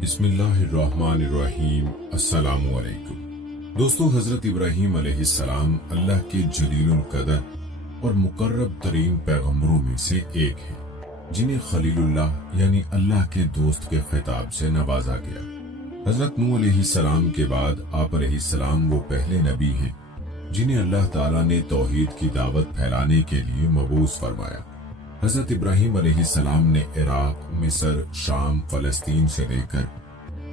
बिस्मिल्लाहिर्रहमानिर्रहीम। अस्सलाम वालेकुम दोस्तों, हजरत इब्राहीम अलैहिस्सलाम अल्लाह के जलीलुल कदर और मुकर्रब तरीन पैगंबरों में से एक है, जिन्हें खलीलुल्लाह यानी अल्लाह के दोस्त के खिताब से नवाजा गया। हजरत नूह अलैहिस्सलाम के बाद आप अलैहिस्सलाम वो पहले नबी हैं जिन्हें अल्लाह ताला ने तौहीद की दावत फैलाने के लिए मबूस फरमाया। हजरत इब्राहीम अलैहिस्सलाम ने इराक, मिस्र, शाम, फलस्तीन से लेकर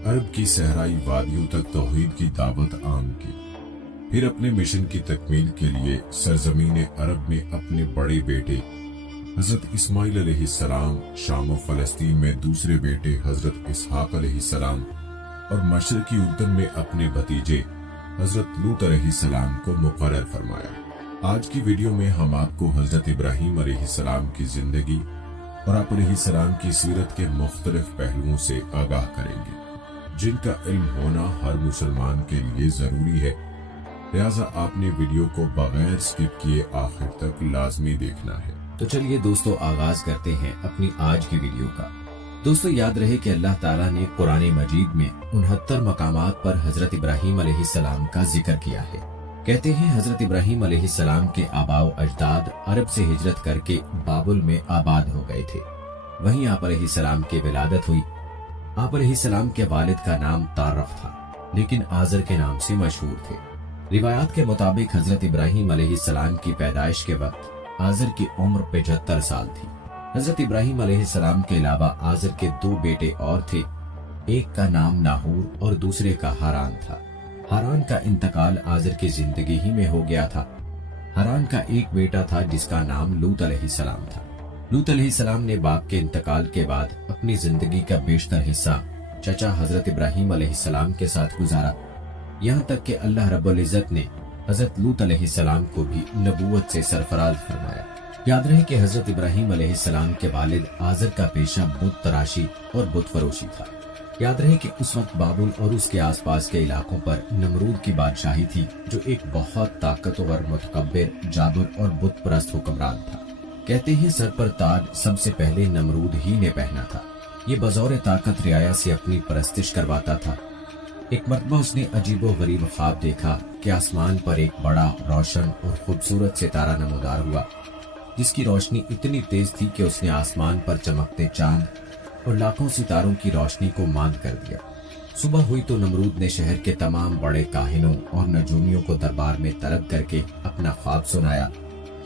अरब की सहराई वादियों तक तौहीद की दावत आम की। फिर अपने मिशन की तकमील के लिए सरजमीन अरब में अपने बड़े बेटे हजरत इस्माइल अलैहिस्सलाम, शाम और फलस्तीन में दूसरे बेटे हजरत इसहाक अलैहिस्सलाम और मशरकी उर्दन में अपने भतीजे हजरत लूत अलैहिस्सलाम को मुकर्रर फरमाया। आज की वीडियो में हम आपको हजरत इब्राहीम अलैहिस्सलाम की जिंदगी और आप अलैहिस्सलाम की सीरत के मुख्तलिफ पहलुओं से आगाह करेंगे, जिनका इल्म होना हर मुसलमान के लिए जरूरी है। लिहाजा आपने वीडियो को बगैर स्किप किए आखिर तक लाजमी देखना है। तो चलिए दोस्तों, आगाज करते हैं अपनी आज की वीडियो का। दोस्तों, याद रहे कि अल्लाह ताला ने कुरान मजीद में 69 मकामात पर हजरत इब्राहीम अलैहिस्सलाम का जिक्र किया है। कहते हैं हजरत इब्राहीम अलैहिस्सलाम के आबाओ अजदाद अरब से हिजरत करके बाबुल में आबाद हो गए थे। वहीं आप अलैहिस्सलाम की विलादत हुई। आप अलैहिस्सलाम के वालिद का नाम तारख था, लेकिन आजर के नाम से मशहूर थे। रिवायात के मुताबिक हजरत इब्राहीम अलैहिस्सलाम की पैदाइश के वक्त आजर की उम्र 75 साल थी। हजरत इब्राहीम अलैहिस्सलाम के अलावा आजर के 2 बेटे और थे। एक का नाम नाहूर और दूसरे का हारान था। हारान का इंतकाल आजर की जिंदगी ही में हो गया था। हारान का एक बेटा था जिसका नाम लूत अलैहिस्सलाम था। लूत अलैहिस्सलाम ने बाप के इंतकाल के बाद अपनी जिंदगी का बेशतर हिस्सा चचा हजरत इब्राहीम अलैहिस्सलाम के साथ गुजारा। यहाँ तक कि अल्लाह रब्बुल इज्जत ने हजरत लूत अलैहिस्सलाम को भी नबूवत से सरफराज फरमाया। याद रहे कि हजरत इब्राहीम अलैहिस्सलाम के वालिद आजर का पेशा बुत तराशी और बुत फरोशी था। याद रहे कि उस वक्त बाबुल और उसके आसपास के इलाकों पर नमरूद की बादशाही थी, जो एक बहुत ताकतवर, मुतकब्बिर, जाबिर और बुत परस्त हुक्मरान था। कहते हैं सर पर ताज सबसे पहले नमरूद ही ने पहना था। ये बजौर ताकत रियाया से अपनी परस्तिश करवाता था। एक मरतबा उसने अजीबो गरीब ख्वाब देखा कि आसमान पर एक बड़ा, रोशन और खूबसूरत सितारा नमूदार हुआ, जिसकी रोशनी इतनी तेज थी कि उसने आसमान पर चमकते चांद और लाखों सितारों की रोशनी को मांद कर दिया। सुबह हुई तो नमरूद ने शहर के तमाम बड़े काहिनों और नजूमियों को दरबार में तलब करके अपना ख्वाब सुनाया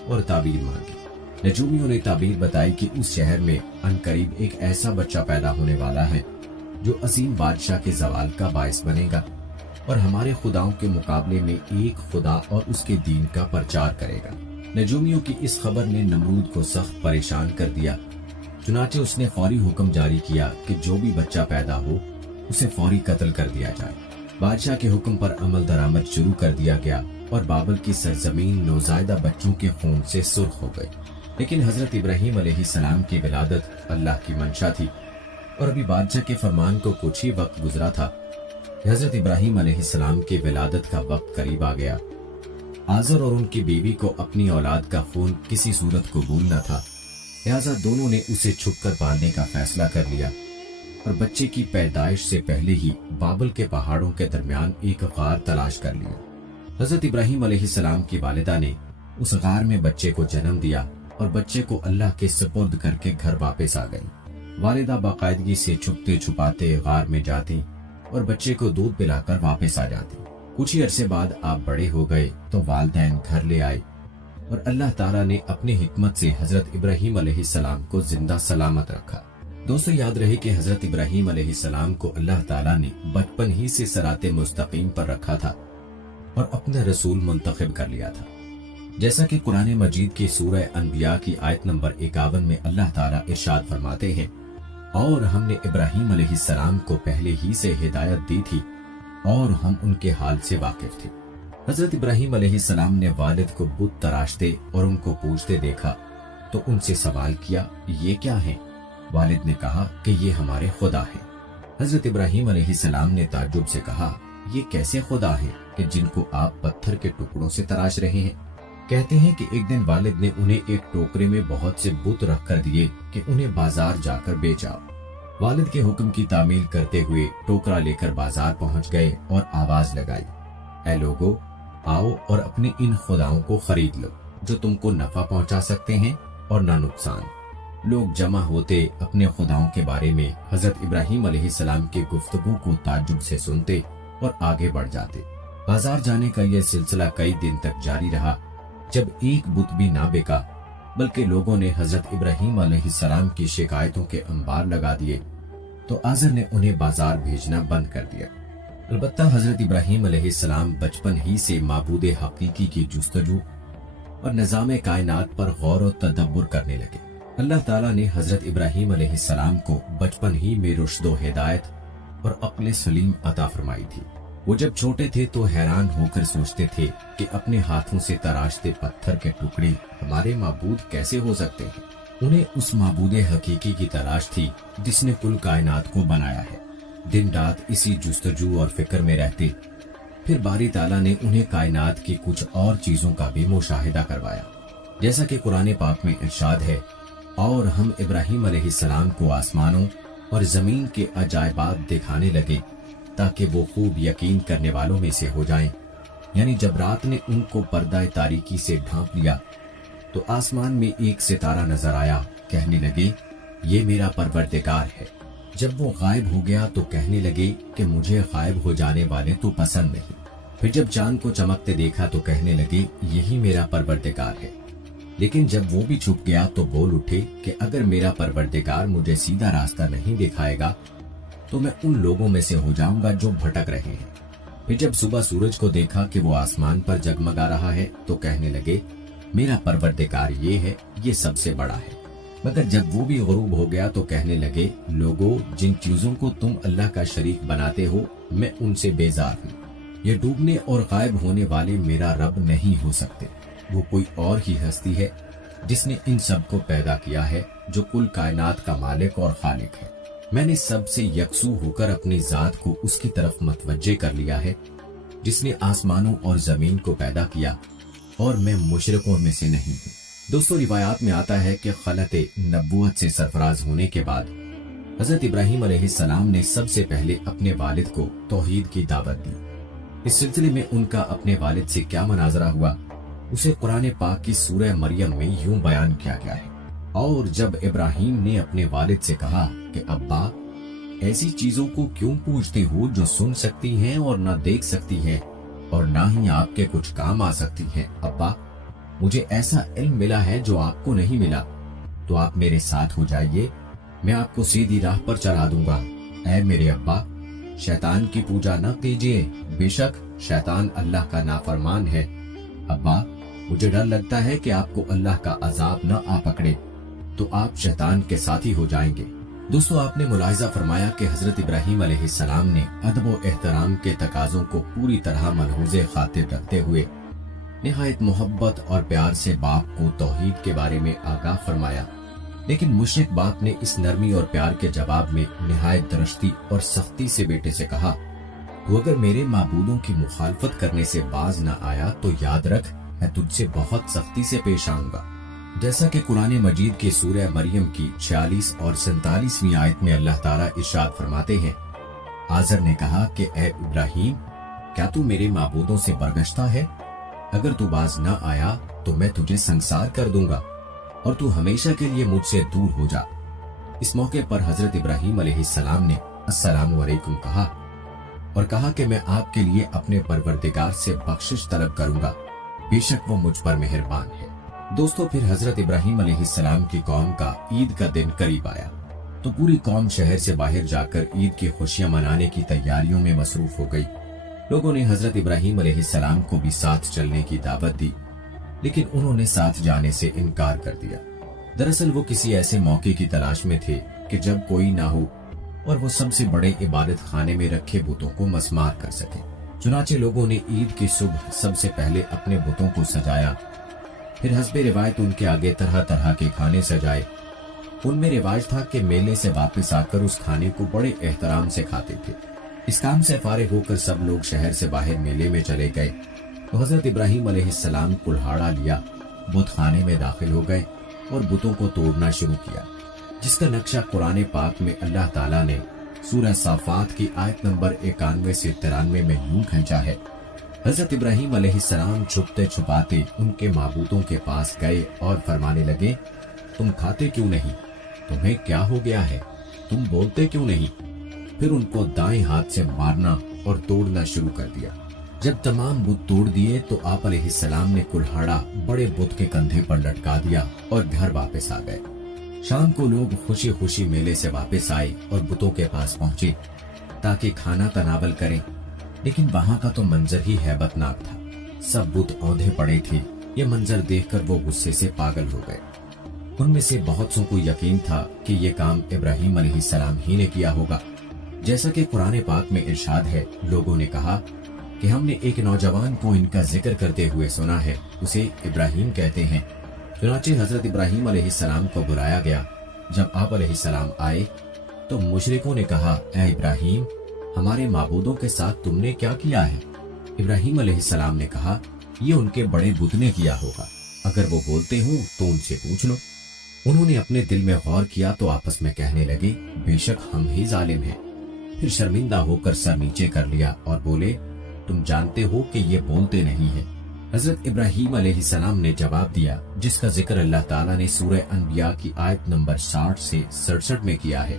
और ताबीर मांगी। नजूमियों ने ताबीर बताई कि उस शहर में अनकरीब एक ऐसा बच्चा पैदा होने वाला है जो अजीम बादशाह के जवाल का बायस बनेगा और हमारे खुदाओं के मुकाबले में एक खुदा और उसके दीन का प्रचार करेगा। नजूमियों की इस खबर ने नमरूद को सख्त परेशान कर दिया। चुनाचे उसने फौरी हुक्म जारी किया कि जो भी बच्चा पैदा हो उसे फौरी कत्ल कर दिया जाए। बादशाह के हुक्म पर अमल दरामद शुरू कर दिया गया और बाबल की सरजमीन नौजायदा बच्चों के खून से सुर्ख हो गई। लेकिन हजरत इब्राहीम अलैहिस्सलाम की विलादत अल्लाह की मंशा थी और अभी बादशाह के फरमान को कुछ ही वक्त गुजरा था। हजरत इब्राहीम अलैहिस्सलाम की विलादत का वक्त करीब आ गया। आजर और उनकी बीवी को अपनी औलाद का खून किसी सूरत कबूल न था, लिहाजा दोनों ने उसे छुपकर पालने का फैसला कर लिया और बच्चे की पैदाइश से पहले ही बाबल के पहाड़ों के दरमियान एक गार तलाश कर लिया। हजरत इब्राहीम अलैहिस्सलाम की वालिदा ने उस गार में बच्चे को जन्म दिया और बच्चे को अल्लाह के सुपुर्द करके घर वापस आ गई। वालिदा बाकायदगी से छुपते छुपाते गार में जाती और बच्चे को दूध पिलाकर वापस आ जाती। कुछ ही अरसे बाद आप बड़े हो गए तो वालिदैन घर ले आए और अल्लाह ताला ने अपनी हिकमत से हजरत इब्राहीम अलैहिस्सलाम को जिंदा सलामत रखा। दोस्तों, याद रहे कि हजरत इब्राहीम अलैहिस्सलाम को अल्लाह ताला ने बचपन ही से सराते मुस्तकीम पर रखा था और अपना रसूल मुंतखब कर लिया था। जैसा कि कुरान मजीद की सूरह अनबिया की आयत नंबर 51 में अल्लाह ताला इरशाद फरमाते हैं, और हमने इब्राहीम अलैहिस्सलाम को पहले ही से हिदायत दी थी और हम उनके हाल से वाकिफ थे। हजरत इब्राहीम अलैहिस्सलाम ने वालिद को बुत तराशते और उनको पूछते देखा तो उनसे सवाल किया, ये क्या है? वालिद ने कहा कि ये हमारे खुदा हैं। हजरत इब्राहीम अलैहिस्सलाम ने ताज्जुब से कहा, ये कैसे खुदा हैं कि जिनको आप पत्थर के टुकड़ों से तराश रहे हैं? कहते हैं कि एक दिन वालिद ने उन्हें एक टोकरे में बहुत से बुत रख कर दिए कि उन्हें बाजार जाकर बेच आओ। والد کے حکم کی تعمیل کرتے ہوئے ٹوکرا لے کر بازار پہنچ گئے اور آواز لگائی، اے لوگو، آؤ اور اپنے ان خداؤں کو خرید لو جو تم کو نفع پہنچا سکتے ہیں اور نہ نقصان۔ لوگ جمع ہوتے اپنے خداؤں کے بارے میں حضرت ابراہیم علیہ السلام کی گفتگو کو تعجب سے سنتے اور آگے بڑھ جاتے۔ بازار جانے کا یہ سلسلہ کئی دن تک جاری رہا، جب ایک بت بھی نہ بکا بلکہ لوگوں نے حضرت ابراہیم علیہ السلام کی شکایتوں کے انبار لگا دیے تو آزر نے انہیں بازار بھیجنا بند کر دیا۔ البتہ حضرت ابراہیم علیہ السلام بچپن ہی سے معبود حقیقی کی جستجو اور نظام کائنات پر غور و تدبر کرنے لگے۔ اللہ تعالیٰ نے حضرت ابراہیم علیہ السلام کو بچپن ہی میں رشد و ہدایت اور عقل سلیم عطا فرمائی تھی۔ وہ جب چھوٹے تھے تو حیران ہو کر سوچتے تھے کہ اپنے ہاتھوں سے تراشتے پتھر کے ٹکڑے ہمارے معبود کیسے ہو سکتے ہیں۔ انہیں اس معبود حقیقی کی تلاش تھی جس نے کل کائنات کو بنایا ہے۔ دن رات اسی جستجو اور فکر میں رہتے۔ پھر باری تعالیٰ نے انہیں کائنات کی کچھ اور چیزوں کا بھی مشاہدہ کروایا، جیسا کہ قرآن پاک میں ارشاد ہے، اور ہم ابراہیم علیہ السلام کو آسمانوں اور زمین کے عجائبات دکھانے لگے تاکہ وہ خوب یقین کرنے والوں میں سے ہو جائیں۔ یعنی جب رات نے ان کو پردہ تاریکی سے ڈھانپ لیا تو آسمان میں ایک ستارہ نظر آیا، کہنے لگے یہ میرا پروردگار ہے۔ جب وہ غائب ہو گیا تو کہنے لگے کہ مجھے غائب ہو جانے والے تو پسند نہیں۔ پھر جب چاند کو چمکتے دیکھا تو کہنے لگے یہی میرا پروردگار ہے۔ لیکن جب وہ بھی چھپ گیا تو بول اٹھے کہ اگر میرا پروردگار مجھے سیدھا راستہ نہیں دکھائے گا تو میں ان لوگوں میں سے ہو جاؤں گا جو بھٹک رہے ہیں۔ پھر جب صبح سورج کو دیکھا کہ وہ آسمان پر جگمگا رہا ہے تو کہنے لگے میرا پروردگار یہ ہے، یہ سب سے بڑا ہے۔ مگر جب وہ بھی غروب ہو گیا تو کہنے لگے لوگو، جن چیزوں کو تم اللہ کا شریک بناتے ہو میں ان سے بیزار ہوں۔ یہ ڈوبنے اور غائب ہونے والے میرا رب نہیں ہو سکتے، وہ کوئی اور ہی ہستی ہے جس نے ان سب کو پیدا کیا ہے، جو کل کائنات کا مالک اور خالق ہے۔ میں نے سب سے یکسو ہو کر اپنی ذات کو اس کی طرف متوجہ کر لیا ہے جس نے آسمانوں اور زمین کو پیدا کیا، اور میں مشرکوں میں سے نہیں ہوں۔ دوستو، روایات میں آتا ہے کہ خلعت نبوت سے سرفراز ہونے کے بعد حضرت ابراہیم علیہ السلام نے سب سے پہلے اپنے والد کو توحید کی دعوت دی۔ اس سلسلے میں ان کا اپنے والد سے کیا مناظرہ ہوا اسے قرآن پاک کی سورہ مریم میں یوں بیان کیا گیا ہے، اور جب ابراہیم نے اپنے والد سے کہا کہ ابا، ایسی چیزوں کو کیوں پوچھتے ہو جو سن سکتی ہیں اور نہ دیکھ سکتی ہیں اور نہ ہی آپ کے کچھ کام آ سکتی ہیں؟ ابا، مجھے ایسا علم ملا ہے جو آپ کو نہیں ملا، تو آپ میرے ساتھ ہو جائیے، میں آپ کو سیدھی راہ پر چلا دوں گا۔ اے میرے ابا، شیطان کی پوجا نہ کیجیے، بے شک شیطان اللہ کا نافرمان ہے۔ ابا، مجھے ڈر لگتا ہے کہ آپ کو اللہ کا عذاب نہ آ پکڑے تو آپ شیطان کے ساتھی ہو جائیں گے۔ دوستو، آپ نے ملاحظہ فرمایا کہ حضرت ابراہیم علیہ السلام نے ادب و احترام کے تقاضوں کو پوری طرح ملحوظ خاطر رکھتے ہوئے نہایت محبت اور پیار سے باپ کو توحید کے بارے میں آگاہ فرمایا، لیکن مشرک باپ نے اس نرمی اور پیار کے جواب میں نہایت درشتی اور سختی سے بیٹے سے کہا، تو اگر میرے معبودوں کی مخالفت کرنے سے باز نہ آیا تو یاد رکھ میں تجھ سے بہت سختی سے پیش آؤں گا۔ جیسا کہ قرآن مجید کی سورہ مریم کی 46 اور 47ویں آیت میں اللہ تعالیٰ ارشاد فرماتے ہیں، آزر نے کہا کہ اے ابراہیم، کیا تو میرے معبودوں سے برگشتہ ہے؟ اگر تو باز نہ آیا تو میں تجھے سنسار کر دوں گا اور تو ہمیشہ کے لیے مجھ سے دور ہو جا۔ اس موقع پر حضرت ابراہیم علیہ السلام نے السلام علیکم کہا اور کہا کہ میں آپ کے لیے اپنے پروردگار سے بخشش طلب کروں گا، بے شک وہ مجھ پر مہربان ہے۔ دوستو، پھر حضرت ابراہیم علیہ السلام کی قوم کا عید کا دن قریب آیا تو پوری قوم شہر سے باہر جا کر عید کی خوشیاں منانے کی تیاریوں میں مصروف ہو گئی۔ لوگوں نے حضرت ابراہیم علیہ السلام کو بھی ساتھ چلنے کی دعوت دی، لیکن انہوں نے ساتھ جانے سے انکار کر دیا۔ دراصل وہ کسی ایسے موقع کی تلاش میں تھے کہ جب کوئی نہ ہو اور وہ سب سے بڑے عبادت خانے میں رکھے بتوں کو مسمار کر سکے۔ چنانچہ لوگوں نے عید کی صبح سب سے پہلے اپنے بتوں کو سجایا، پھر حسب روایت ان کے آگے طرح طرح کے کھانے سجائے۔ ان میں رواج تھا کہ میلے سے واپس آ کر اس کھانے کو بڑے احترام سے کھاتے تھے۔ اس کام سے فارغ ہو کر سب لوگ شہر سے باہر میلے میں چلے گئے تو حضرت ابراہیم علیہ السلام کلہاڑا لیا، بت خانے میں داخل ہو گئے اور بتوں کو توڑنا شروع کیا۔ जिस का नक्शा कुरान पाक में अल्लाह ताला ने सूरह साफात की आयत नंबर 91 से 93 में यूं खींचा है। हजरत इब्राहीम अलैहिस्सलाम छुपते छुपाते उनके माबूदों के पास गए और फरमाने लगे, तुम खाते क्यों नहीं? तुम्हें क्या हो गया है? तुम बोलते क्यों नहीं? फिर उनको दाएं हाथ से मारना और तोड़ना शुरू कर दिया। जब तमाम बुत तोड़ दिए तो आप अलैहिस्सलाम ने कुल्हाड़ा बड़े बुत के कंधे पर लटका दिया और घर वापस आ गए। शाम को लोग खुशी खुशी मेले से वापस आए और बुतों के पास पहुंचे ताकि खाना तनावल करें, लेकिन वहां का तो मंजर ही हैबतनाक था। सब बुत औंधे पड़े थे। ये मंजर देखकर वो गुस्से से पागल हो गए। उनमें से बहुत सौ को यकीन था कि ये काम इब्राहीम अलैहिस्सलाम ही ने किया होगा। जैसा कि कुरान पाक में इरशाद है, लोगों ने कहा कि हमने एक नौजवान को इनका जिक्र करते हुए सुना है, उसे इब्राहीम कहते हैं। चुनाचे हजरत इब्राहीम अलैहिस्सलाम को बुलाया गया। जब आप अलैहिस्सलाम आए तो मुशरिकों ने कहा, ऐ इब्राहीम, हमारे माबूदों के साथ तुमने क्या किया है? इब्राहीम अलैहिस्सलाम ने कहा, ये उनके बड़े बुत ने किया होगा। अगर वो बोलते हो तो उनसे पूछ लो। उन्होंने अपने दिल में गौर किया तो आपस में कहने लगे, बेशक हम ही जालिम हैं। फिर शर्मिंदा होकर सर नीचे कर लिया और बोले, तुम जानते हो कि ये बोलते नहीं है। हजरत इब्राहीम अलैहिस्सलाम ने जवाब दिया, जिसका जिक्र अल्लाह ताला ने सूरह अनबिया की आयत नंबर 60 से 67 में किया है।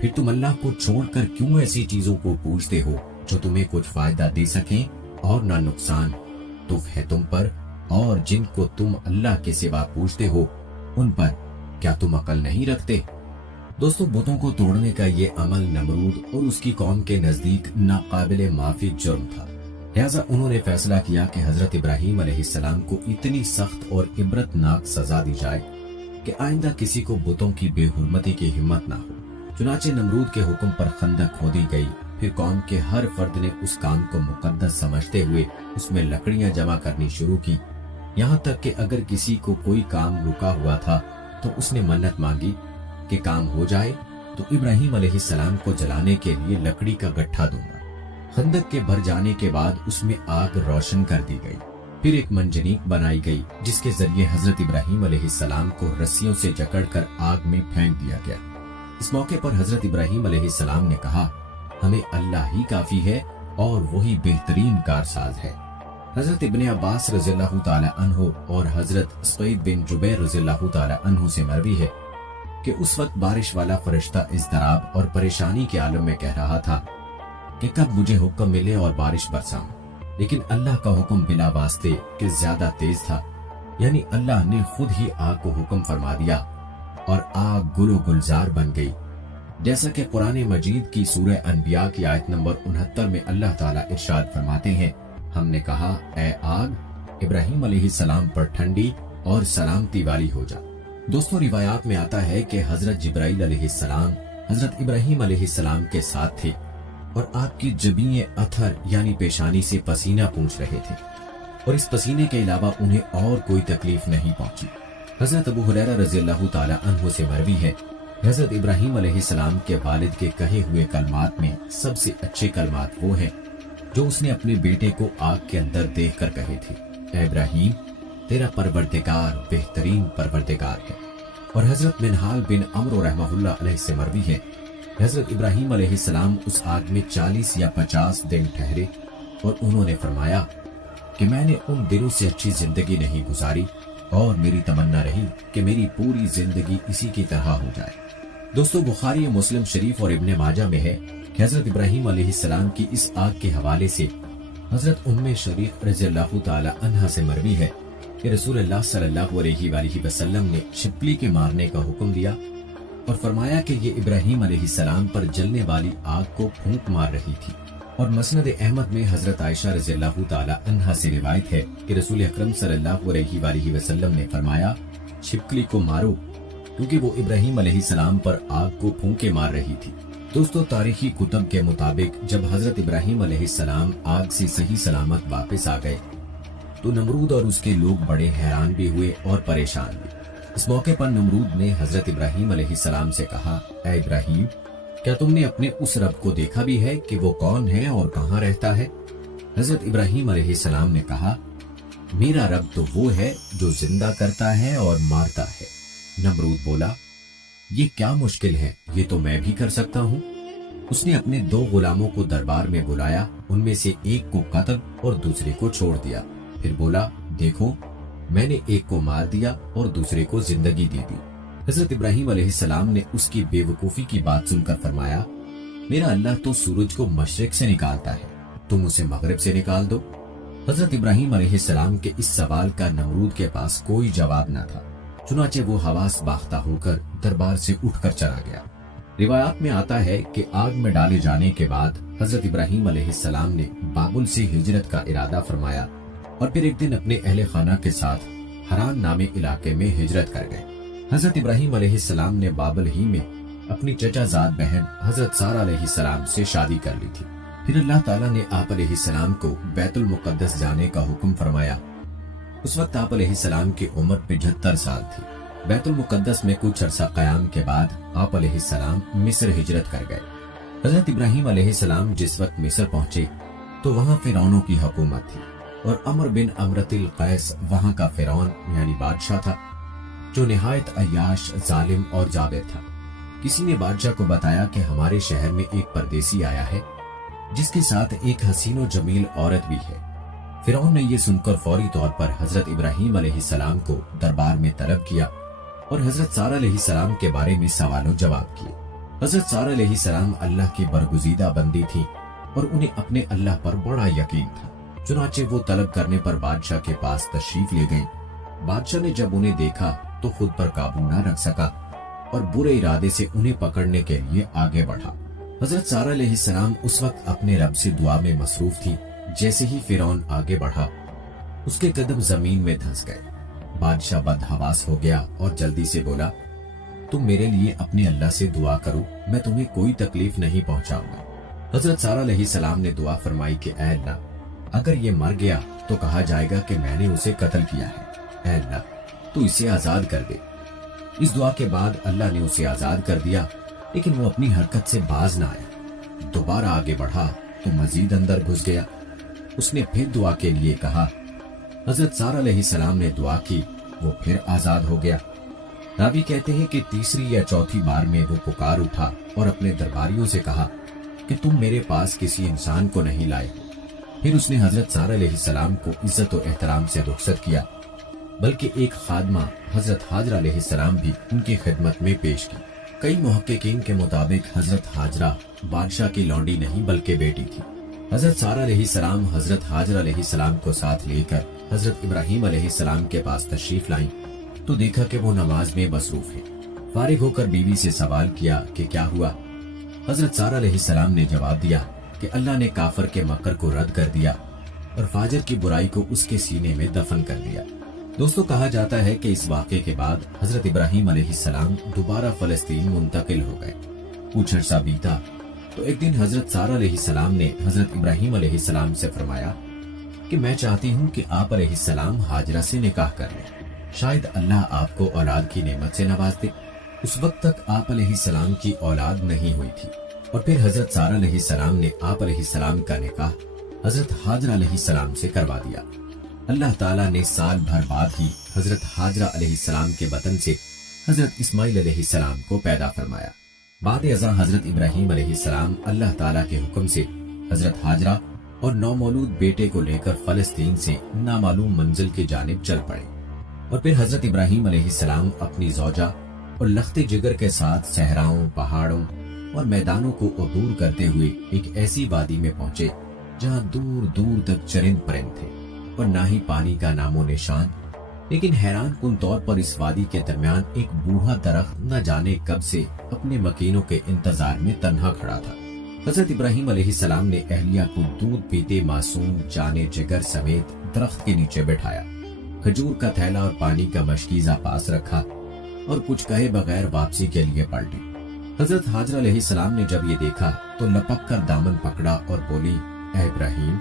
फिर तुम अल्लाह को छोड़कर क्यों ऐसी चीजों को पूछते हो जो तुम्हें कुछ फायदा दे सकें और न नुकसान? तुफ है तुम पर और जिनको तुम अल्लाह के सिवा पूछते हो उन पर क्या तुम अकल नहीं रखते? दोस्तों, बुतों को तोड़ने का ये अमल नमरूद और उसकी कौम के नजदीक नाकाबिले माफी जुर्म था। लिहाजा उन्होंने फैसला किया कि हजरत इब्राहीम अलैहिस्सलाम को इतनी सख्त और इबरतनाक सजा दी जाए कि आइंदा किसी को बुतों की बेहुरमती की हिम्मत ना हो। चुनाचे नमरूद के हुक्म पर खंदक खोदी गई। फिर कौम के हर फर्द ने उस काम को मुकद्दस समझते हुए उसमें लकड़ियां जमा करनी शुरू की। यहाँ तक कि अगर किसी को कोई काम रुका हुआ था तो उसने मन्नत मांगी कि काम हो जाए तो इब्राहीम अलैहिस्सलाम को जलाने के लिए लकड़ी का गट्ठा दूंगा। खंदक के भर जाने के बाद उसमें आग रोशन कर दी गई। फिर एक मंजनीक बनाई गई जिसके जरिए हजरत इब्राहीम अलैहिस्सलाम को रस्सियों से जकड़कर आग में फेंक दिया गया। इस मौके पर हजरत इब्राहीम अलैहिस्सलाम ने कहा, हमें अल्लाह ही काफी है और वही बेहतरीन कारसाज है। हजरत इब्ने अब्बास रज़ियल्लाहु ताला अन्हु और हजरत सईद बिन जुबैर रज़ियल्लाहु ताला अन्हु से मरवी है कि उस वक्त बारिश वाला फरिश्ता इज़्तिराब और परेशानी के आलम में कह रहा था कि कब मुझे हुक्म मिले और बारिश बरसाऊं, लेकिन अल्लाह का हुक्म बिला वास्ते कि ज्यादा तेज था, यानी अल्लाह ने खुद ही आग को हुक्म फरमा दिया और आग गुलो गुलजार बन गई। जैसा कि कुरान मजीद की सूरह अनबिया की आयत नंबर 69 में अल्लाह ताला इरशाद फरमाते हैं, हमने कहा, ऐ आग, इब्राहीम अलैहिस्सलाम पर ठंडी और सलामती वाली हो जा। दोस्तों, रिवायात में आता है कि हजरत जिब्राईल अलैहिस्सलाम हजरत इब्राहीम अलैहिस्सलाम के साथ थे और आपकी जबीए अथर यानी पेशानी से पसीना पूंछ रहे थे और इस पसीने के अलावा उन्हें और कोई तकलीफ नहीं पहुंची। हजरत अबू हुरैरा रज़ियल्लाहु ताला अन्हु से मरवी है, हजरत इब्राहीम अलैहिस्सलाम के वालिद के कहे हुए कलमात में सबसे अच्छे कलमात वो हैं जो उसने अपने बेटे को आग के अंदर देख कर कहे थे, ऐ इब्राहीम, तेरा परवरदिगार बेहतरीन परवरदिगार है। और हजरत मिनहाल बिन अमरो रहमहुल्लाह अलैह से मरवी है, हजरत इब्राहीम अलैहिस्सलाम उस आग में 40 या 50 दिन ठहरे और उन्होंने फरमाया कि मैंने उन दिनों से अच्छी जिंदगी नहीं गुजारी और मेरी तमन्ना रही कि मेरी पूरी जिंदगी इसी की तरह हो जाए। दोस्तों, बुखारी मुस्लिम शरीफ और इब्ने माजा में है कि हजरत इब्राहीम अलैहिस्सलाम की इस आग के हवाले से हजरत उम्मे शरीफ रज़ियल्लाहु ताला अन्हा से मरवी है कि रसूलुल्लाह सल्लल्लाहु अलैहि वसल्लम ने छिपकली के मारने का हुक्म दिया और फरमाया कि ये इब्राहीम अलैहिस्सलाम पर जलने वाली आग को फूंक मार रही थी। और मसनद अहमद में हजरत आयशा रज़ियल्लाहु ताला अन्हा से रिवायत है कि रसूल अकरम सल्लल्लाहु अलैहि वसल्लम ने फरमाया, छिपकली को मारो क्योंकि वो इब्राहीम अलैहिस्सलाम पर आग को फूंके मार रही थी। दोस्तों, तारीखी कुतब के मुताबिक जब हजरत इब्राहीम अलैहिस्सलाम आग से सही सलामत वापस आ गए तो नमरूद और उसके लोग बड़े हैरान भी हुए और परेशान भी। इस मौके पर नमरूद ने हजरत इब्राहीम अलैहिस्सलाम से कहा, ऐ इब्राहीम, क्या तुमने अपने उस रब को देखा भी है कि वो कौन है और कहाँ रहता है? हजरत इब्राहीम अलैहिस्सलाम ने कहा, मेरा रब तो वो है जो जिंदा करता है और मारता है। नमरूद बोला, یہ کیا مشکل ہے، یہ تو میں بھی کر سکتا ہوں۔ اس نے اپنے 2 غلاموں کو دربار میں بلایا، ان میں سے ایک کو قتل اور دوسرے کو چھوڑ دیا۔ پھر بولا، دیکھو میں نے ایک کو مار دیا اور دوسرے کو زندگی دے دی۔ حضرت ابراہیم علیہ السلام نے اس کی بے وقوفی کی بات سن کر فرمایا، میرا اللہ تو سورج کو مشرق سے نکالتا ہے، تم اسے مغرب سے نکال دو۔ حضرت ابراہیم علیہ السلام کے اس سوال کا نمرود کے پاس کوئی جواب نہ تھا، چنانچہ وہ حواس باختہ ہو کر دربار سے اٹھ کر چلا گیا۔ روایات میں آتا ہے کہ آگ میں ڈالے جانے کے بعد حضرت ابراہیم علیہ السلام نے بابل سے ہجرت کا ارادہ فرمایا اور پھر ایک دن اپنے اہل خانہ کے ساتھ حران نامی علاقے میں ہجرت کر گئے۔ حضرت ابراہیم علیہ السلام نے بابل ہی میں اپنی چچا زاد بہن حضرت سارہ علیہ السلام سے شادی کر لی تھی۔ پھر اللہ تعالیٰ نے آپ علیہ السلام کو بیت المقدس جانے کا حکم فرمایا۔ اس وقت آپ علیہ السلام کی عمر 75 سال تھی۔ بیت المقدس میں کچھ عرصہ قیام کے بعد آپ علیہ السلام مصر ہجرت کر گئے۔ حضرت ابراہیم علیہ السلام جس وقت مصر پہنچے تو وہاں فرعونوں کی حکومت تھی اور عمر بن امرت القیس وہاں کا فرعون یعنی بادشاہ تھا، جو نہایت عیاش، ظالم اور جابر تھا۔ کسی نے بادشاہ کو بتایا کہ ہمارے شہر میں ایک پردیسی آیا ہے جس کے ساتھ ایک حسین و جمیل عورت بھی ہے۔ فرعون نے یہ سن کر فوری طور پر حضرت ابراہیم علیہ السلام کو دربار میں طلب کیا اور حضرت سارہ علیہ السلام کے بارے میں سوال و جواب کیے۔ حضرت سارہ علیہ السلام اللہ کی برگزیدہ بندی تھی اور انہیں اپنے اللہ پر بڑا یقین تھا، چنانچہ وہ طلب کرنے پر بادشاہ کے پاس تشریف لے گئیں۔ بادشاہ نے جب انہیں دیکھا تو خود پر قابو نہ رکھ سکا اور برے ارادے سے انہیں پکڑنے کے لیے آگے بڑھا۔ حضرت سارہ علیہ السلام اس وقت اپنے رب سے دعا میں مصروف تھی۔ جیسے ہی فرعون آگے بڑھا اس کے قدم زمین میں دھنس گئے۔ بادشاہ بدحواس ہو گیا اور جلدی سے بولا، تم میرے لیے اپنے اللہ سے دعا کرو، میں تمہیں کوئی تکلیف نہیں پہنچاؤں گا۔ حضرت سارہ علیہ السلام نے دعا فرمائی کہ اے اللہ، اگر یہ مر گیا تو کہا جائے گا کہ میں نے اسے قتل کیا ہے، اے اللہ تو اسے آزاد کر دے۔ اس دعا کے بعد اللہ نے اسے آزاد کر دیا، لیکن وہ اپنی حرکت سے باز نہ آیا۔ دوبارہ آگے بڑھا تو مزید اندر گھس گیا۔ اس نے پھر دعا کے لیے کہا، حضرت سارہ علیہ السلام نے دعا کی، وہ پھر آزاد ہو گیا۔ راوی کہتے ہیں کہ تیسری یا چوتھی بار میں وہ پکار اٹھا اور اپنے درباریوں سے کہا کہ تم میرے پاس کسی انسان کو نہیں لائے ہو۔ پھر اس نے حضرت سارہ علیہ السلام کو عزت و احترام سے رخصت کیا، بلکہ ایک خادمہ حضرت حاجرہ علیہ السلام بھی ان کی خدمت میں پیش کی۔ کئی محققین کے مطابق حضرت حاجرہ بادشاہ کی لونڈی نہیں بلکہ بیٹی تھی۔ حضرت سارہ علیہ السلام حضرت حاجرہ علیہ السلام کو ساتھ لے کر حضرت ابراہیم علیہ السلام کے پاس تشریف لائیں تو دیکھا کہ وہ نماز میں مصروف ہے۔ فارغ ہو کر بیوی سے سوال کیا کہ کیا ہوا؟ حضرت سارہ علیہ السلام نے جواب دیا کہ اللہ نے کافر کے مکر کو رد کر دیا اور فاجر کی برائی کو اس کے سینے میں دفن کر دیا۔ دوستو، کہا جاتا ہے کہ اس واقعے کے بعد حضرت ابراہیم علیہ السلام دوبارہ فلسطین منتقل ہو گئے۔ کچھ عرصہ بیتا تو ایک دن حضرت سارہ علیہ السلام نے حضرت ابراہیم علیہ السلام سے فرمایا کہ میں چاہتی ہوں کہ آپ علیہ السلام حاجرہ سے نکاح کر لیں، شاید اللہ آپ کو اولاد کی نعمت سے نواز دے۔ اس وقت تک آپ علیہ السلام کی اولاد نہیں ہوئی تھی اور پھر حضرت سارہ علیہ السلام نے آپ علیہ السلام کا نکاح حضرت حاجرہ علیہ السلام سے کروا دیا۔ اللہ تعالیٰ نے سال بھر بعد ہی حضرت حاجرہ علیہ السلام کے بطن سے حضرت اسماعیل علیہ السلام کو پیدا فرمایا۔ بعد ازاں حضرت ابراہیم علیہ السلام اللہ تعالیٰ کے حکم سے حضرت حاجرہ اور نومولود بیٹے کو لے کر فلسطین سے نامعلوم منزل کی جانب چل پڑے اور پھر حضرت ابراہیم علیہ السلام اپنی زوجہ اور لخت جگر کے ساتھ صحراؤں، پہاڑوں اور میدانوں کو عبور کرتے ہوئے ایک ایسی وادی میں پہنچے جہاں دور دور تک چرند پرند تھے اور نہ ہی پانی کا نام و نشان۔ لیکن حیران کن طور پر اس وادی کے درمیان ایک بوڑھا درخت نہ جانے کب سے اپنے مکینوں کے انتظار میں تنہا کھڑا تھا۔ حضرت ابراہیم علیہ السلام نے اہلیہ کو دودھ پیتے معصوم جانے جگر سمیت درخت کے نیچے بٹھایا، کھجور کا تھیلا اور پانی کا مشکیزہ پاس رکھا اور کچھ کہے بغیر واپسی کے لیے پلٹی۔ حضرت حاجرہ علیہ السلام نے جب یہ دیکھا تو لپک کر دامن پکڑا اور بولی، اے ابراہیم،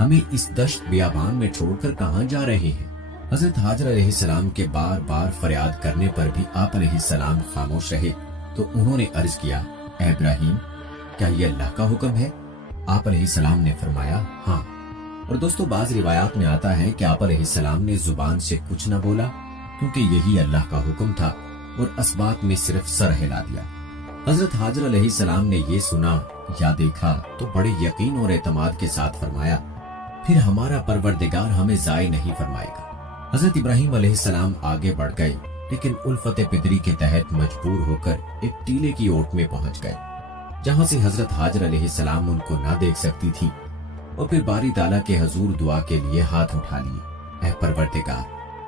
ہمیں اس دشت بیابان میں چھوڑ کر کہاں جا رہے ہیں؟ حضرت حاجرہ علیہ السلام کے بار بار فریاد کرنے پر بھی آپ علیہ السلام خاموش رہے تو انہوں نے عرض کیا، اے ابراہیم، کیا یہ اللہ کا حکم ہے؟ آپ علیہ السلام نے فرمایا، ہاں۔ اور دوستو، بعض روایات میں آتا ہے کہ آپ علیہ السلام نے زبان سے کچھ نہ بولا کیونکہ یہی اللہ کا حکم تھا और अस्बात में सिर्फ सर हिला दिया। हजरत हाजरा अलैहिस्सलाम ने ये सुना या देखा तो बड़े यकीन और एतमाद के साथ फरमाया, फिर हमारा परवरदिगार हमें ज़ाय नहीं फरमाएगा। हजरत इब्राहीम अलैहिस्सलाम आगे बढ़ गए, लेकिन उल्फत पिदरी के तहत मजबूर होकर एक टीले की ओट में पहुंच गए, जहां से हजरत हाजरा अलैहिस्सलाम उनको ना देख सकती थी। और फिर बारी ताला के हजूर दुआ के लिए हाथ उठा लिए, ऐ परवरदिगार,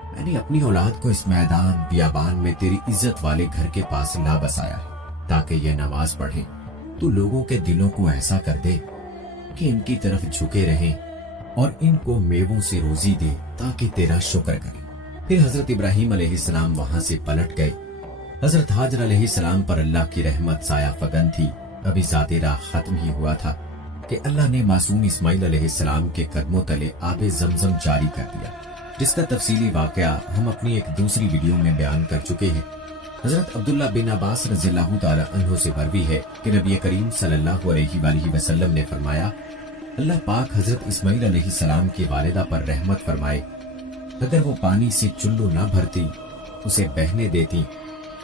मैंने अपनी औलाद को इस मैदान बियाबान में तेरी इज्जत वाले घर के पास ला बसाया है, ताकि ये नमाज पढ़े। तू लोगों के दिलों को ऐसा कर दे कि इनकी तरफ झुके रहें और इनको मेवों से रोजी दे, ताकि तेरा शुक्र करें। फिर हजरत इब्राहीम अलैहिस्सलाम वहां से पलट गए। हजरत हाजरा अलैहिस्सलाम पर अल्लाह की रहमत साया फगन थी। अभी ज़ातिरा खत्म ही हुआ था कि अल्लाह ने मासूम इस्माइल अलैहिस्सलाम के कदमों तले आबे ज़मज़म जारी कर दिया, जिसका तफसीली वाकया हम अपनी एक दूसरी वीडियो में बयान कर चुके हैं। हजरत अब्दुल्ला बिन अब्बास रज़ियल्लाहु ताला अन्हु से मरवी है कि नबी करीम सल्लल्लाहु अलैहि वसल्लम ने फरमाया, अल्लाह पाक हजरत इस्माइल अलैहिस्सलाम की वालिदा पर रहमत फरमाए, अगर वो पानी से चुल्लू न भरती, उसे बहने देती,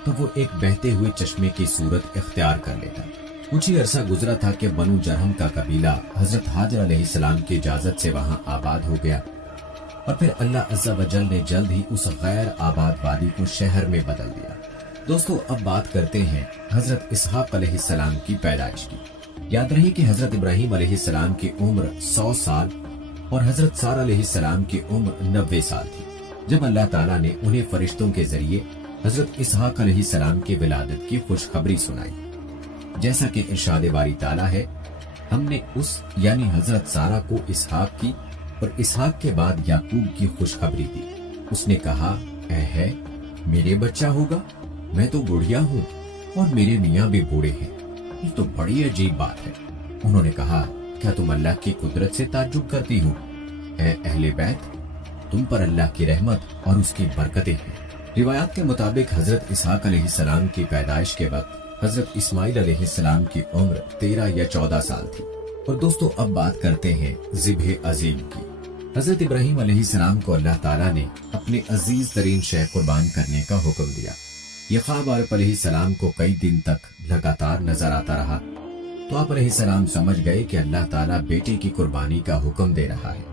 तो वो एक बहते हुए चश्मे की सूरत इख्तियार कर लेता। कुछ ही अरसा गुजरा था कि बनु जरहम का कबीला हजरत हाजरा अलैहिस्सलाम की इजाजत से वहां आबाद हो गया, और फिर अल्लाह अज़्ज़ा वजल ने जल्द ही उस गैर आबाद वादी को शहर में बदल दिया। दोस्तों, अब बात करते हैं हजरत इसहाक अलैहिस्सलाम की पैदाइश की। याद रहे कि हजरत इब्राहीम अलैहिस्सलाम की उम्र 100 साल और हजरत सारा अलैहिस्सलाम की उम्र 90 साल थी, जब अल्लाह ताला ने उन्हें फरिश्तों के जरिए हजरत इसहाक अलैहिस्सलाम की विलादत की खुशखबरी सुनाई। जैसा कि इरशाद बारी ताला है, हमने उस यानी हजरत सारा को इसहाक की और इसहाक के बाद याकूब की खुशखबरी दी। उसने कहा, ऐ है मेरे बच्चा होगा, मैं तो बुढ़िया हूँ और मेरे मियाँ भी बूढ़े हैं, ये तो बड़ी अजीब बात है। उन्होंने कहा, क्या तुम अल्लाह की कुदरत से ताज्जुब करती हो? ऐ अहले बैत, तुम पर अल्लाह की रहमत और उसकी बरकतें हैं। रिवायात के मुताबिक हजरत इसहाक अलैहिस्सलाम की पैदाइश के वक्त हजरत इस्माइल अलैहिस्सलाम की उम्र 13 या 14 साल थी। और दोस्तों, अब बात करते हैं ज़िब्ह अज़ीम की। हजरत इब्राहीम अलैहिस्सलाम को अल्लाह ताला ने अपने अजीज तरीन शय कुर्बान करने का हुक्म दिया। ये ख्वाब आप अलैहिस्सलाम को कई दिन तक लगातार नजर आता रहा, तो आप अलैहिस्सलाम समझ गए कि अल्लाह ताला बेटे की कुर्बानी का हुक्म दे रहा है।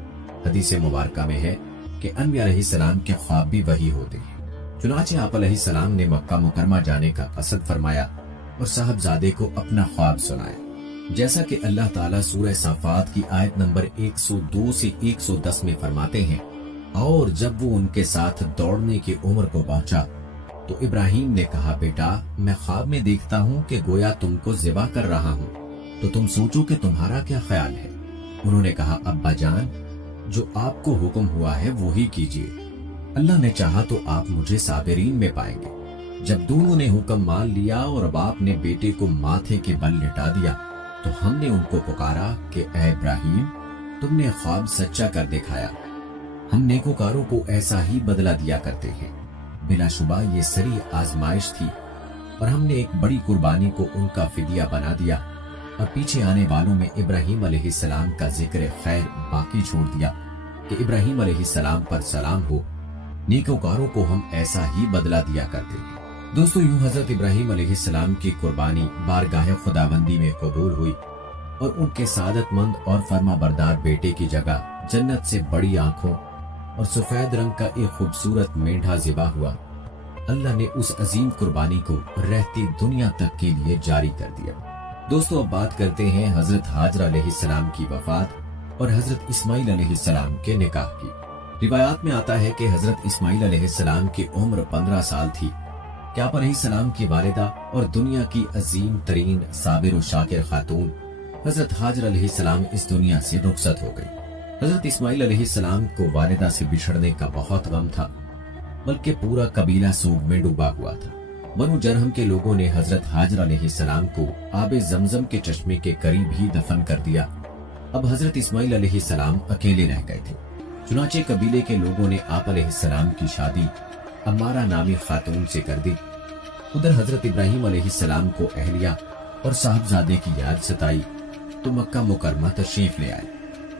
हदीस मुबारका में है कि अनबिया अलैहिस्सलाम के ख्वाब भी वही होते हैं। चुनाचे आप अलैहिस्सलाम ने मक्का मुकरमा जाने का कसद फरमाया और साहबजादे को अपना ख्वाब सुनाया। जैसा कि अल्लाह ताला सूरह साफात की आयत नंबर 102 से 110 में फरमाते हैं, और जब वो उनके साथ दौड़ने की उम्र को पहुंचा तो इब्राहीम ने कहा, बेटा मैं ख्वाब में देखता हूँ कि गोया तुमको ज़िबा कर रहा हूँ, तो तुम सोचो कि तुम्हारा क्या ख्याल है। उन्होंने कहा, अब्बा जान, जो आपको हुक्म हुआ है वो ही कीजिए, अल्लाह ने चाहा तो आप मुझे साबिरीन में पाएंगे। जब दोनों ने हुक्म मान लिया और अब आपने बेटे को माथे के बल लिटा दिया, तो हमने उनको पुकारा कि ऐ इब्राहीम, तुमने ख्वाब सच्चा कर दिखाया, हम नेकोकारों को ऐसा ही बदला दिया करते हैं। बिलाशुबा ये सरी आजमाइश थी और हमने एक बड़ी कुर्बानी को उनका फिदिया बना दिया और पीछे आने वालों में इब्राहीम अलैहिस्सलाम का जिक्र खैर बाकी छोड़ दिया कि इब्राहीम अलैहिस्सलाम पर सलाम हो, नेकोकारों को हम ऐसा ही बदला दिया करते हैं। दोस्तों, यूं हजरत इब्राहीम अलैहिस्सलाम की कुर्बानी बारगाह खुदाबंदी में कबूल हुई और उनके सादतमंद और फर्माबरदार बेटे की जगह जन्नत से बड़ी आंखों और सफेद रंग का एक खूबसूरत मेंढा ज़िबा हुआ। अल्लाह ने उस अजीम कुर्बानी को रहती दुनिया तक के लिए जारी कर दिया। दोस्तों, अब बात करते हैं हजरत हाजरा अलैहिस्सलाम की वफात और हजरत इस्माइल अलैहिस्सलाम के निकाह की। रिवायात में आता है कि हजरत इस्माइल अलैहिस्सलाम की उम्र 15 साल थी कि आप अलैहिस्सलाम की वालिदा और दुनिया की अजीम तरीन साबिर और शाकिर खातून हजरत हाजरा अलैहिस्सलाम इस दुनिया से रुखसत हो गई। हजरत इस्माइल अलैहिस्सलाम को वालिदा से बिछड़ने का बहुत गम था, बल्कि पूरा कबीला सोग में डूबा हुआ था। बनु जरहम के लोगों ने हजरत हाजरा अलैहिस्सलाम को आबे ज़मज़म के चश्मे के करीब ही दफन कर दिया। अब हजरत इस्माइल अलैहिस्सलाम अकेले रह गए थे। चुनाचे कबीले के लोगों ने आप अलैहिस्सलाम की शादी अम्मारा नामी खातून से कर दी। उधर हजरत इब्राहीम अलैहिस्सलाम को अहलिया और साहबजादे की याद सताई तो मक्का मुकरमा तशरीफ ले आए।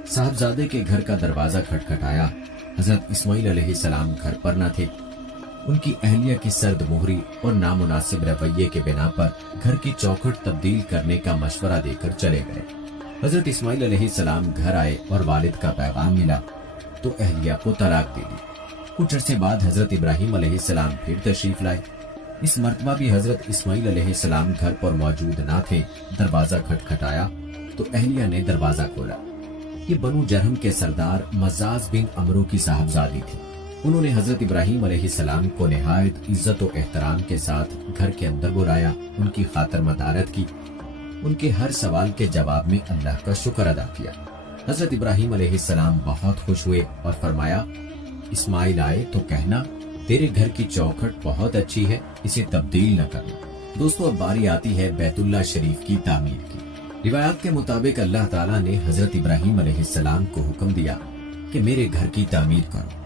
साहबजादे के घर का दरवाजा खटखटाया। हजरत इस्माइल अलैहिस्सलाम घर पर न थे। ان کی اہلیہ کی سرد مہری اور نامناسب رویے کے بنا پر گھر کی چوکھٹ تبدیل کرنے کا مشورہ دے کر چلے گئے۔ حضرت اسماعیل علیہ السلام گھر آئے اور والد کا پیغام ملا تو اہلیہ کو طلاق دے دی۔ کچھ عرصے بعد حضرت ابراہیم علیہ السلام پھر تشریف لائے۔ اس مرتبہ بھی حضرت اسماعیل علیہ السلام گھر پر موجود نہ تھے۔ دروازہ کھٹکھٹایا تو اہلیہ نے دروازہ کھولا۔ یہ بنو جرہم کے سردار مزاز بن عمرو کی صاحبزادی تھی۔ انہوں نے حضرت ابراہیم علیہ السلام کو نہایت عزت و احترام کے ساتھ گھر کے اندر بلایا، ان کی خاطر مدارت کی، ان کے ہر سوال کے جواب میں اللہ کا شکر ادا کیا۔ حضرت ابراہیم علیہ السلام بہت خوش ہوئے اور فرمایا، اسماعیل آئے تو کہنا تیرے گھر کی چوکھٹ بہت اچھی ہے، اسے تبدیل نہ کرنا۔ دوستو، اب باری آتی ہے بیت اللہ شریف کی تعمیر کی۔ روایات کے مطابق اللہ تعالیٰ نے حضرت ابراہیم علیہ السلام کو حکم دیا کہ میرے گھر کی تعمیر کرو۔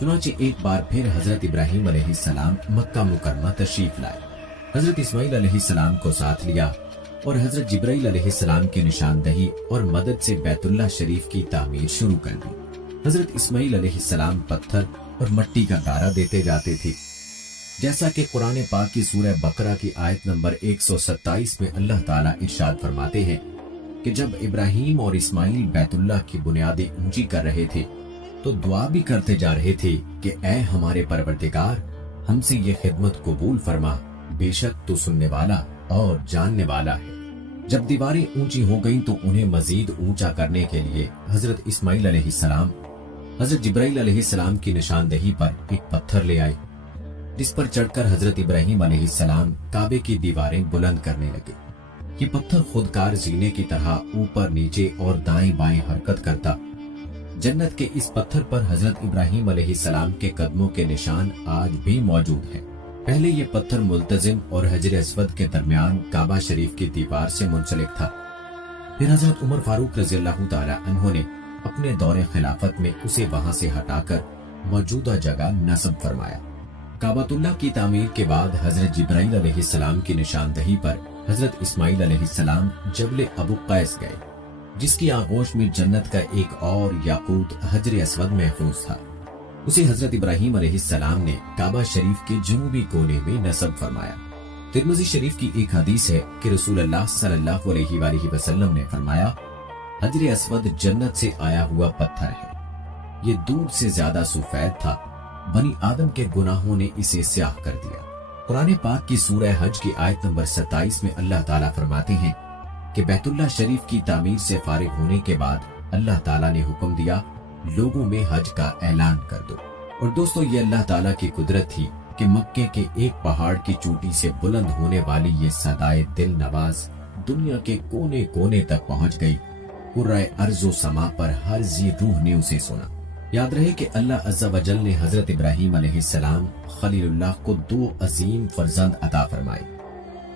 چنانچہ ایک بار پھر حضرت ابراہیم علیہ السلام مکہ مکرمہ تشریف لائے۔ حضرت اسماعیل علیہ السلام کو ساتھ لیا اور حضرت جبرائیل علیہ السلام کی نشاندہی اور مدد سے بیت اللہ شریف کی تعمیر شروع کر دی۔ حضرت اسماعیل علیہ السلام پتھر اور مٹی کا گارا دیتے جاتے تھے، جیسا کہ قرآن پاک کی سورہ بقرہ کی آیت نمبر 127 میں اللہ تعالیٰ ارشاد فرماتے ہیں کہ جب ابراہیم اور اسماعیل بیت اللہ کی بنیادیں اونچی کر رہے تھے تو دعا بھی کرتے جا رہے تھے کہ اے ہمارے پروردگار، ہم سے یہ خدمت قبول فرما، بے شک تو سننے والا اور جاننے والا ہے۔ جب دیواریں اونچی ہو گئیں تو انہیں مزید اونچا کرنے کے لیے حضرت اسماعیل علیہ السلام حضرت جبرائیل علیہ السلام کی نشاندہی پر ایک پتھر لے آئے، جس پر چڑھ کر حضرت ابراہیم علیہ السلام کعبے کی دیواریں بلند کرنے لگے۔ یہ پتھر خودکار زینے کی طرح اوپر نیچے اور دائیں بائیں حرکت کرتا۔ جنت کے اس پتھر پر حضرت ابراہیم علیہ السلام کے قدموں کے نشان آج بھی موجود ہیں۔ پہلے یہ پتھر ملتزم اور حجر اسود کے درمیان کعبہ شریف کی دیوار سے منسلک تھا۔ پھر حضرت عمر فاروق رضی اللہ تعالی عنہ نے اپنے دور خلافت میں اسے وہاں سے ہٹا کر موجودہ جگہ نصب فرمایا۔ کعبۃ اللہ کی تعمیر کے بعد حضرت جبرائیل علیہ السلام کی نشاندہی پر حضرت اسماعیل علیہ السلام جبل ابو قیس گئے، جس کی آغوش میں جنت کا ایک اور یاقوت حجر اسود محفوظ تھا۔ اسے حضرت ابراہیم علیہ السلام نے کعبہ شریف کے جنوبی کونے میں نصب فرمایا۔ ترمذی شریف کی ایک حدیث ہے کہ رسول اللہ صلی اللہ علیہ وآلہ وسلم نے فرمایا، حجر اسود جنت سے آیا ہوا پتھر ہے، یہ دور سے زیادہ سفید تھا، بنی آدم کے گناہوں نے اسے سیاہ کر دیا۔ قرآن پاک کی سورہ حج کی آیت نمبر 27 میں اللہ تعالیٰ فرماتے ہیں کہ بیت اللہ شریف کی تعمیر سے فارغ ہونے کے بعد اللہ تعالیٰ نے حکم دیا، لوگوں میں حج کا اعلان کر دو۔ اور دوستو، یہ اللہ تعالیٰ کی قدرت تھی کہ مکے کے ایک پہاڑ کی چوٹی سے بلند ہونے والی یہ صدائے دل نواز دنیا کے کونے کونے تک پہنچ گئی۔ قرۂ ارض و سما پر ہر ذی روح نے اسے سنا۔ یاد رہے کہ اللہ عز و جل نے حضرت ابراہیم علیہ السلام خلیل اللہ کو 2 عظیم فرزند عطا فرمائے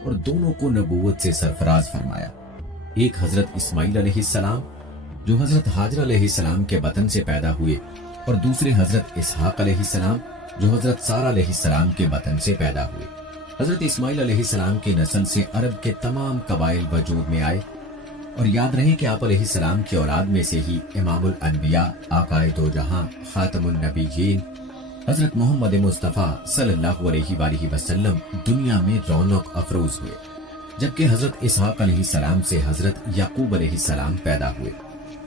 اور دونوں کو نبوت سے سرفراز فرمایا۔ ایک حضرت اسماعیل علیہ السلام جو حضرت ہاجر علیہ السلام کے بطن سے پیدا ہوئے، اور دوسرے حضرت اسحاق علیہ السلام جو حضرت سارہ علیہ السلام کے بطن سے پیدا ہوئے۔ حضرت اسماعیل علیہ السلام کی نسل سے عرب کے تمام قبائل وجود میں آئے، اور یاد رہے کہ آپ علیہ السلام کی اولاد میں سے ہی امام الانبیاء، آقائے دو جہاں، خاتم النبیین حضرت محمد مصطفیٰ صلی اللہ علیہ وآلہ وسلم دنیا میں رونق افروز ہوئے، جبکہ حضرت اسحاق علیہ السلام سے حضرت یعقوب علیہ السلام پیدا ہوئے،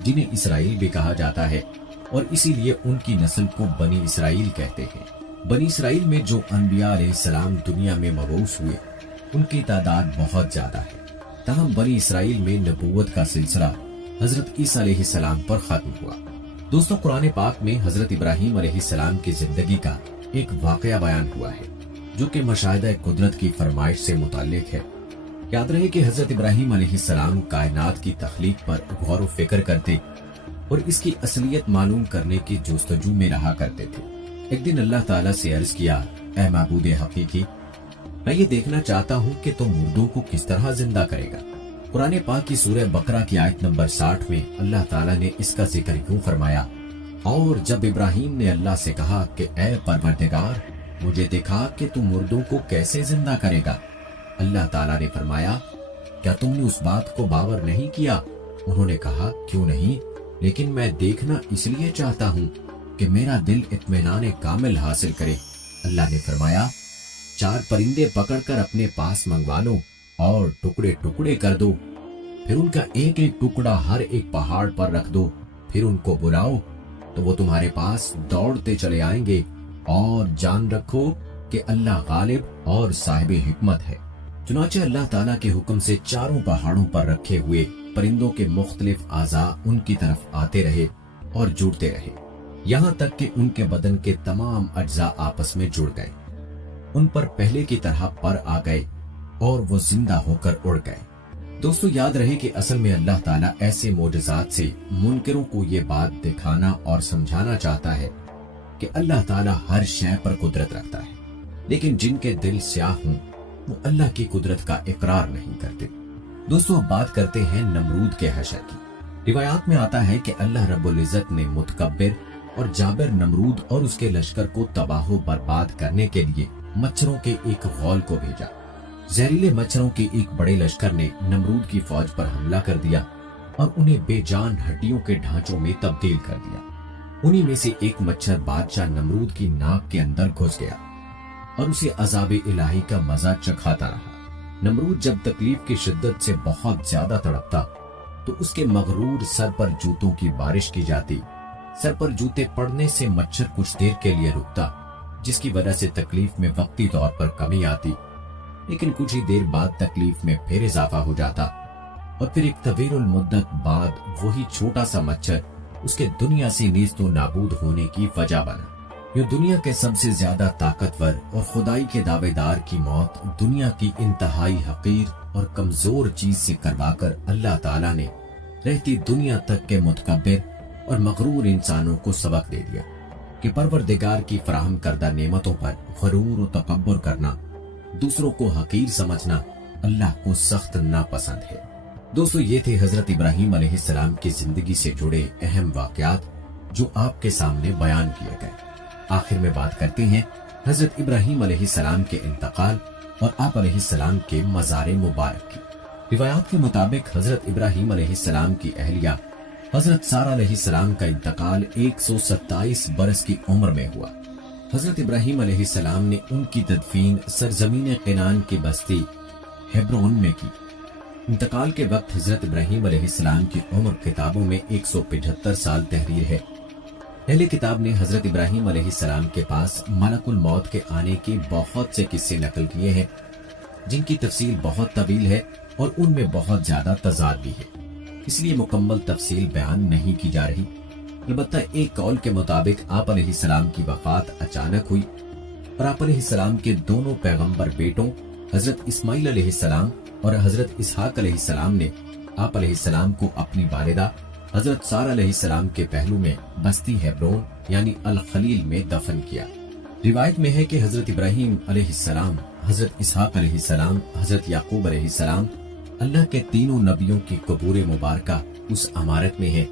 جنہیں اسرائیل بھی کہا جاتا ہے، اور اسی لیے ان کی نسل کو بنی اسرائیل کہتے ہیں۔ بنی اسرائیل میں جو انبیاء علیہ السلام دنیا میں مبعوث ہوئے، ان کی تعداد بہت زیادہ ہے، تاہم بنی اسرائیل میں نبوت کا سلسلہ حضرت عیسیٰ علیہ السلام پر ختم ہوا۔ دوستو، قرآن پاک میں حضرت ابراہیم علیہ السلام کی زندگی کا ایک واقعہ بیان ہوا ہے جو کہ مشاہدہ قدرت کی فرمائش سے متعلق ہے۔ یاد رہے کہ حضرت ابراہیم علیہ السلام کائنات کی تخلیق پر غور و فکر کرتے اور اس کی اصلیت معلوم کرنے کی جستجو میں رہا کرتے تھے۔ ایک دن اللہ تعالیٰ سے عرض کیا، اے معبود حقیقی، میں یہ دیکھنا چاہتا ہوں کہ تم مردوں کو کس طرح زندہ کرے گا۔ قرآن پاک کی سورہ بقرہ کی آیت نمبر 60 میں اللہ تعالیٰ نے اس کا ذکر یوں فرمایا، اور جب ابراہیم نے اللہ سے کہا کہ اے پروردگار، مجھے دکھا کہ تم مردوں کو کیسے زندہ کرے گا، اللہ تعالیٰ نے فرمایا، کیا تم نے اس بات کو باور نہیں کیا؟ انہوں نے کہا، کیوں نہیں، لیکن میں دیکھنا اس لیے چاہتا ہوں کہ میرا دل اطمینان کامل حاصل کرے अल्लाह ने फरमाया, 4 परिंदे पकड़कर अपने पास मंगवा लो और टुकड़े टुकड़े कर दो, फिर उनका एक एक टुकड़ा हर एक पहाड़ पर रख दो, फिर उनको बुलाओ तो वो तुम्हारे पास दौड़ते चले आएंगे, और जान रखो कि अल्लाह गालिब और साहिब हिकमत है। चुनाचे अल्लाह ताला के हुक्म से चारों पहाड़ों पर रखे हुए परिंदों के मुख्तलिफ आज़ा उनकी तरफ आते रहे और जुड़ते रहे, यहाँ तक कि उनके बदन के तमाम अज्जा आपस में जुड़ गए। उन पर पहले की तरह पर आ गए और वो जिंदा होकर उड़ गए। दोस्तों, याद रहे कि असल में अल्लाह ताला ऐसे मोजज़ात से मुनकिरों को ये बात दिखाना और समझाना चाहता है कि अल्लाह ताला हर शय पर कुदरत रखता है, लेकिन जिनके दिल स्याह हों वो अल्लाह की कुदरत का इकरार नहीं करते। दोस्तों, अब बात करते हैं नमरूद के हशर की। रिवायात में आता है कि अल्लाह रब्बुल इज्जत ने मुतकब्बिर और जाबिर नमरूद और उसके लश्कर को तबाह बर्बाद करने के लिए मच्छरों के एक गौल को भेजा। जहरीले मच्छरों के एक बड़े लश्कर ने नमरूद की फौज पर हमला कर दिया और उन्हें बेजान हड्डियों के ढांचों में तब्दील कर दिया। उन्हीं में से एक मच्छर बादशाह नमरूद की नाक के अंदर घुस गया और उसे अज़ाब इलाही का मजा चखाता रहा। नमरूद जब तकलीफ की शिद्दत से बहुत ज्यादा तड़पता तो उसके मगरूर सर पर जूतों की बारिश की जाती। सर पर जूते पड़ने से मच्छर कुछ देर के लिए रुकता, जिसकी वजह से तकलीफ में वक्ती तौर पर कमी आती, लेकिन कुछ ही देर बाद तकलीफ में फिर इजाफा हो जाता और फिर एक तवीरुल मुद्दत बाद वही छोटा सा मच्छर उसके दुनिया से नीस्तो नाबूद होने की वजह बना। ये दुनिया के सबसे ज्यादा ताकतवर और खुदाई के दावेदार की मौत दुनिया की इंतहाई हकीर और कमजोर चीज से करवाकर अल्लाह ताला ने रहती दुनिया तक के मुतकब्बिर और मगरूर इंसानों को सबक दे दिया कि परवरदिगार की फराहम करदा नेमतों पर गरूर और तकब्बुर करना, दूसरों को हकीर समझना अल्लाह को सख्त नापसंद है। दोस्तों, ये थे हजरत इब्राहीम अलैहिस्सलाम की जिंदगी से जुड़े अहम वाकयात जो आपके सामने बयान किए गए। आखिर में बात करते हैं हजरत इब्राहीम अलैहिस्सलाम के इंतकाल और आप अलैहिस्सलाम के मज़ार मुबारक की। रिवायात के मुताबिक हजरत इब्राहीम अलैहिस्सलाम की अहलिया हजरत सारा अलैहिस्सलाम का इंतकाल 127 बरस की उम्र में हुआ। हजरत इब्राहीम अलैहिस्सलाम ने उनकी तदफीन सरजमीन क़नान की बस्ती हेब्रोन में की। इंतकाल के वक्त हजरत इब्राहीम अलैहिस्सलाम की उम्र किताबों में 175 साल तहरीर है। पहले किताब ने हजरत इब्राहीम अलैहिस्सलाम के पास मलकुल मौत के आने के बहुत से किस्से नकल किए हैं, जिनकी तफसील बहुत तवील है और उनमें बहुत ज्यादा तजाद भी है, इसलिए मुकम्मल तफसील बयान नहीं की जा रही। अलबत्ता एक कौल के मुताबिक आप अलैहिस्सलाम की वफात अचानक हुई और आप अलैहिस्सलाम के दोनों पैगंबर बेटों हजरत इस्माइल अलैहिस्सलाम और हजरत इसहाक अलैहिस्सलाम ने आप अलैहिस्सलाम को अपनी वालिदा हजरत सारा अलैहिस्सलाम के पहलू में बस्ती हेब्रोन यानी अल खलील में दफन किया। रिवायत में है कि हजरत इब्राहीम अलैहिस्सलाम, हजरत इसहाक अलैहिस्सलाम, हजरत याकूब अलैहिस्सलाम अल्लाह के तीनों नबियों की कबूर मुबारका उस इमारत में है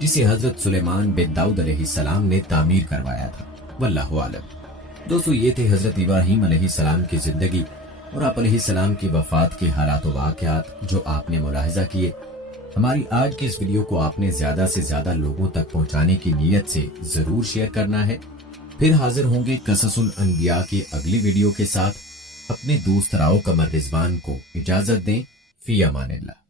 जिसे हजरत सुलेमान बिन दाऊद अलैहिस्सलाम ने तामीर करवाया था। वल्लाहु आलम। दोस्तों, ये थे हजरत इब्राहीम अलैहिस्सलाम की जिंदगी और आप अलैहिस्सलाम की वफात के हालात वाक़यात जो आपने मुलाहिजा किए। हमारी आज की इस वीडियो को आपने ज्यादा से ज्यादा लोगों तक पहुंचाने की नीयत से जरूर शेयर करना है। फिर हाजिर होंगे कससुल अंबिया की अगली वीडियो के साथ। अपने दोस्त राव कमर रिजवान को इजाजत दें। फी अमानिल्लाह।